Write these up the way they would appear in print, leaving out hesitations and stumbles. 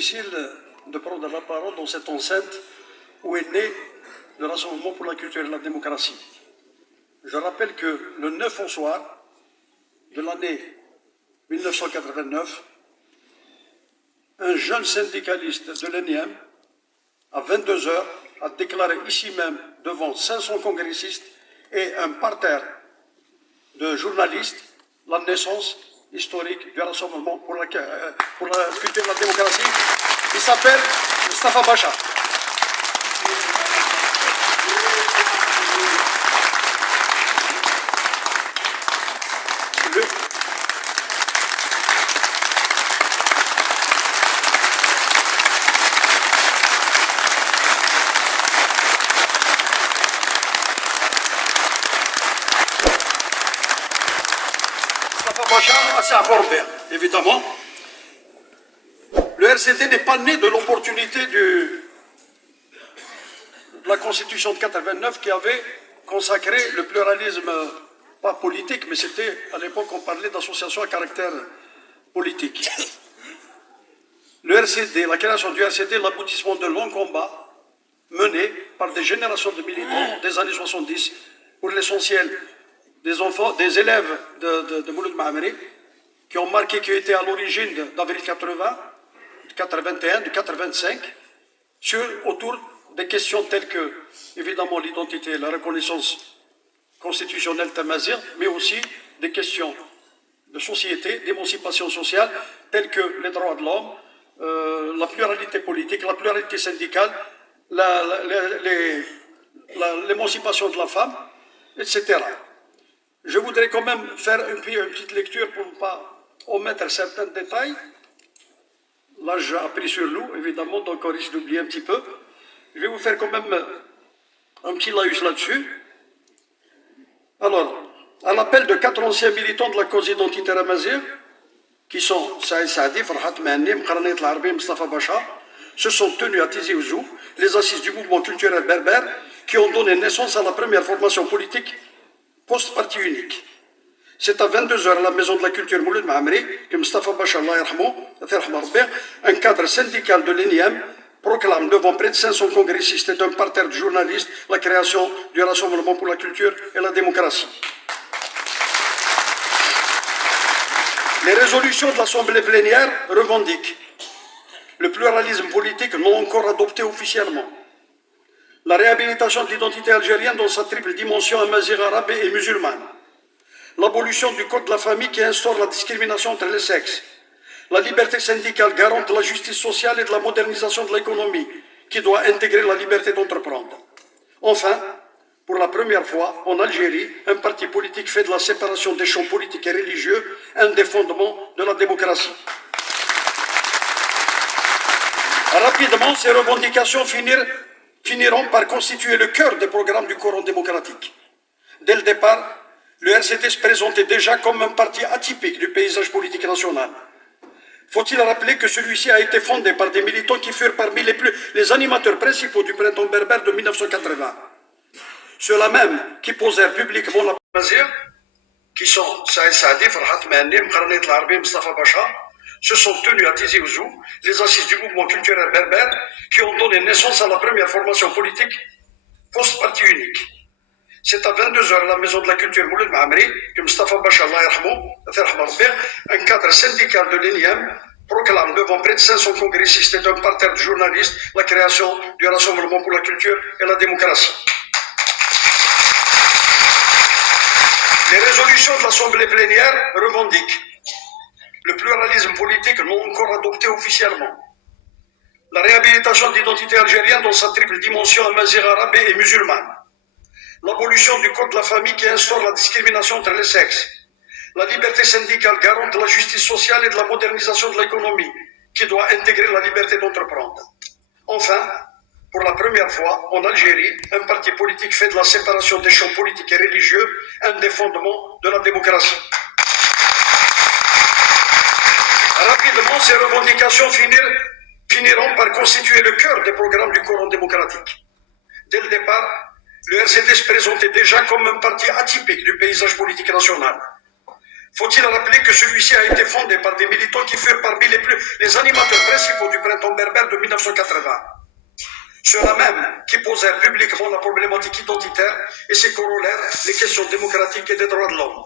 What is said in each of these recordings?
difficile de prendre la parole dans cette enceinte où est né le Rassemblement pour la culture et la démocratie. Je rappelle que le 9 au soir de l'année 1989, un jeune syndicaliste de l'ENIEM, à 22 heures, a déclaré ici même, devant 500 congressistes et un parterre de journalistes, la naissance historique du Rassemblement pour la culture et la démocratie. Il s'appelle Moustapha Bacha. Évidemment, le RCD n'est pas né de l'opportunité de la Constitution de 89 qui avait consacré le pluralisme, pas politique, mais c'était à l'époque on parlait d'associations à caractère politique. Le RCD, la création du RCD, l'aboutissement de longs combats menés par des générations de militants des années 70, pour l'essentiel des enfants, des élèves de Mouloud Maamri, qui ont marqué, qui étaient à l'origine d'Avril 80, de 81, de 85, autour des questions telles que, évidemment, l'identité, la reconnaissance constitutionnelle tamazigh, mais aussi des questions de société, d'émancipation sociale, telles que les droits de l'homme, la pluralité politique, la pluralité syndicale, l'émancipation de la femme, etc. Je voudrais quand même faire une petite lecture pour ne pas omettre certains détails. Là, j'ai appris sur nous, évidemment, donc on risque d'oublier un petit peu. Je vais vous faire quand même un petit laïus là-dessus. Alors, à l'appel de 4 anciens militants de la cause identitaire amazigh, qui sont Saïd Saadi, Farhat Mahani, Mqarnait Al-Arbi, Moustapha Bacha, se sont tenus à Tizi Ouzou, les assises du mouvement culturel berbère, qui ont donné naissance à la première formation politique post-parti unique. C'est à 22 heures à la Maison de la Culture Mouloud Maamri que Moustapha Bacha, un cadre syndical de l'ENIEM, proclame devant près de 500 congressistes et d'un parterre de journalistes la création du Rassemblement pour la culture et la démocratie. Les résolutions de l'Assemblée plénière revendiquent le pluralisme politique non encore adopté officiellement, la réhabilitation de l'identité algérienne dans sa triple dimension amazigh, arabe et musulmane, l'abolition du code de la famille qui instaure la discrimination entre les sexes, la liberté syndicale garante de la justice sociale et de la modernisation de l'économie qui doit intégrer la liberté d'entreprendre. Enfin, pour la première fois en Algérie, un parti politique fait de la séparation des champs politiques et religieux un des fondements de la démocratie. Rapidement, ces revendications finiront par constituer le cœur des programmes du courant démocratique. Dès le départ, le RCD se présentait déjà comme un parti atypique du paysage politique national. Faut-il rappeler que celui-ci a été fondé par des militants qui furent parmi les animateurs principaux du printemps berbère de 1980. Ceux-là même qui posèrent publiquement la Amazigh, qui sont Saïd Saadi, Farhat Mahani, Mqarnait Al-Arbi, Moustapha Bacha, se sont tenus à Tizi Ouzou, les assises du mouvement culturel berbère, qui ont donné naissance à la première formation politique post-parti unique. C'est à 22 heures à la Maison de la Culture Mouloud Maamri que Moustapha Bacha, un cadre syndical de l'ENIEM, proclame devant près de 500 congressistes et d'un parterre de journalistes la création du Rassemblement pour la culture et la démocratie. Les résolutions de l'Assemblée plénière revendiquent le pluralisme politique non encore adopté officiellement, la réhabilitation de l'identité algérienne dans sa triple dimension amazigh, arabe et musulmane, l'abolition du code de la famille qui instaure la discrimination entre les sexes, la liberté syndicale garante de la justice sociale et de la modernisation de l'économie qui doit intégrer la liberté d'entreprendre. Enfin, pour la première fois en Algérie, un parti politique fait de la séparation des champs politiques et religieux un des fondements de la démocratie. Rapidement, ces revendications finiront par constituer le cœur des programmes du courant démocratique. Dès le départ, le RCD se présentait déjà comme un parti atypique du paysage politique national. Faut-il rappeler que celui-ci a été fondé par des militants qui furent parmi les animateurs principaux du printemps berbère de 1980. Ceux-là même qui posèrent publiquement la problématique identitaire et ses corollaires, les questions démocratiques et des droits de l'homme.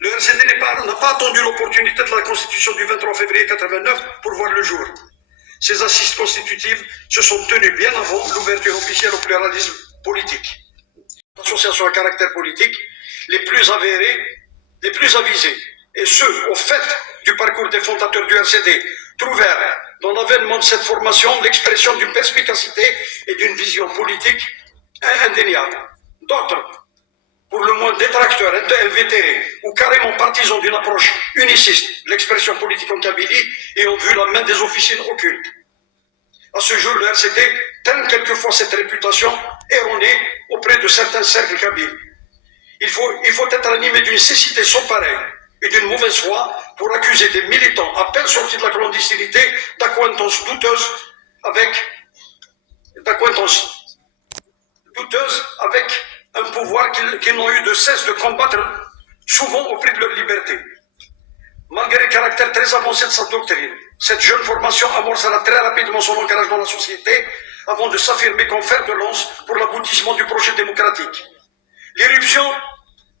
Le RCD n'a pas attendu l'opportunité de la Constitution du 23 février 89 pour voir le jour. Ces assises constitutives se sont tenues bien avant l'ouverture officielle au pluralisme politique. Les associations à caractère politique les plus avérées, les plus avisés, et ceux au fait du parcours des fondateurs du RCD, trouvèrent dans l'avènement de cette formation l'expression d'une perspicacité et d'une vision politique indéniable. D'autres, pour le moins détracteurs, invétérés ou carrément partisans d'une approche uniciste de l'expression politique en Kabylie et ont vu la main des officines occultes. À ce jour, le RCD traîne quelquefois cette réputation erronée auprès de certains cercles kabyles. Il faut être animé d'une cécité sans pareille et d'une mauvaise foi pour accuser des militants à peine sortis de la clandestinité d'accointances douteuses avec un pouvoir qu'ils n'ont eu de cesse de combattre, souvent au prix de leur liberté. Malgré le caractère très avancé de sa doctrine, cette jeune formation amorcera très rapidement son ancrage dans la société avant de s'affirmer comme fer de lance pour l'aboutissement du projet démocratique. L'éruption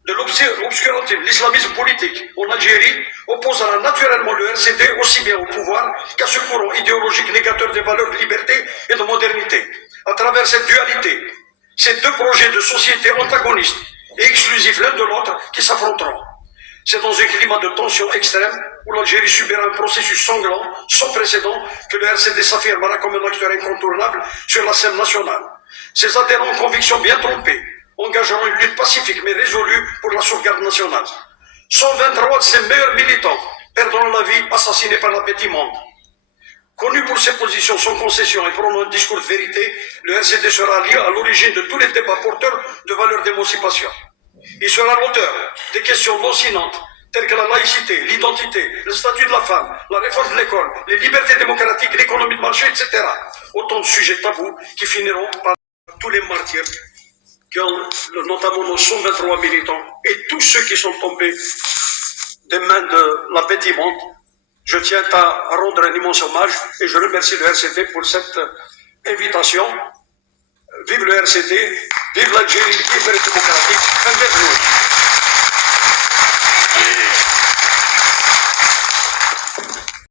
de l'obscurantisme, l'islamisme politique en Algérie opposera naturellement le RCD aussi bien au pouvoir qu'à ce courant idéologique négateur des valeurs de liberté et de modernité. À travers cette dualité, ces deux projets de société antagonistes et exclusifs l'un de l'autre qui s'affronteront. C'est dans un climat de tension extrême où l'Algérie subira un processus sanglant, sans précédent, que le RCD s'affirmera comme un acteur incontournable sur la scène nationale. Ses adhérents en conviction bien trompées engageront une lutte pacifique mais résolue pour la sauvegarde nationale. 123 de ses meilleurs militants perdront la vie assassinés par l'appétit monde. Connu pour ses positions sans concession et prônant un discours de vérité, le RCD sera lié à l'origine de tous les débats porteurs de valeurs d'émancipation. Il sera l'auteur des questions lancinantes telles que la laïcité, l'identité, le statut de la femme, la réforme de l'école, les libertés démocratiques, l'économie de marché, etc. Autant de sujets tabous qui finiront par tous les martyrs, notamment nos 123 militants et tous ceux qui sont tombés des mains de l'appétit monde. Je tiens à rendre un immense hommage et je remercie le RCD pour cette invitation. Vive le RCD, vive l'Algérie, vive les démocratiques, vive nous.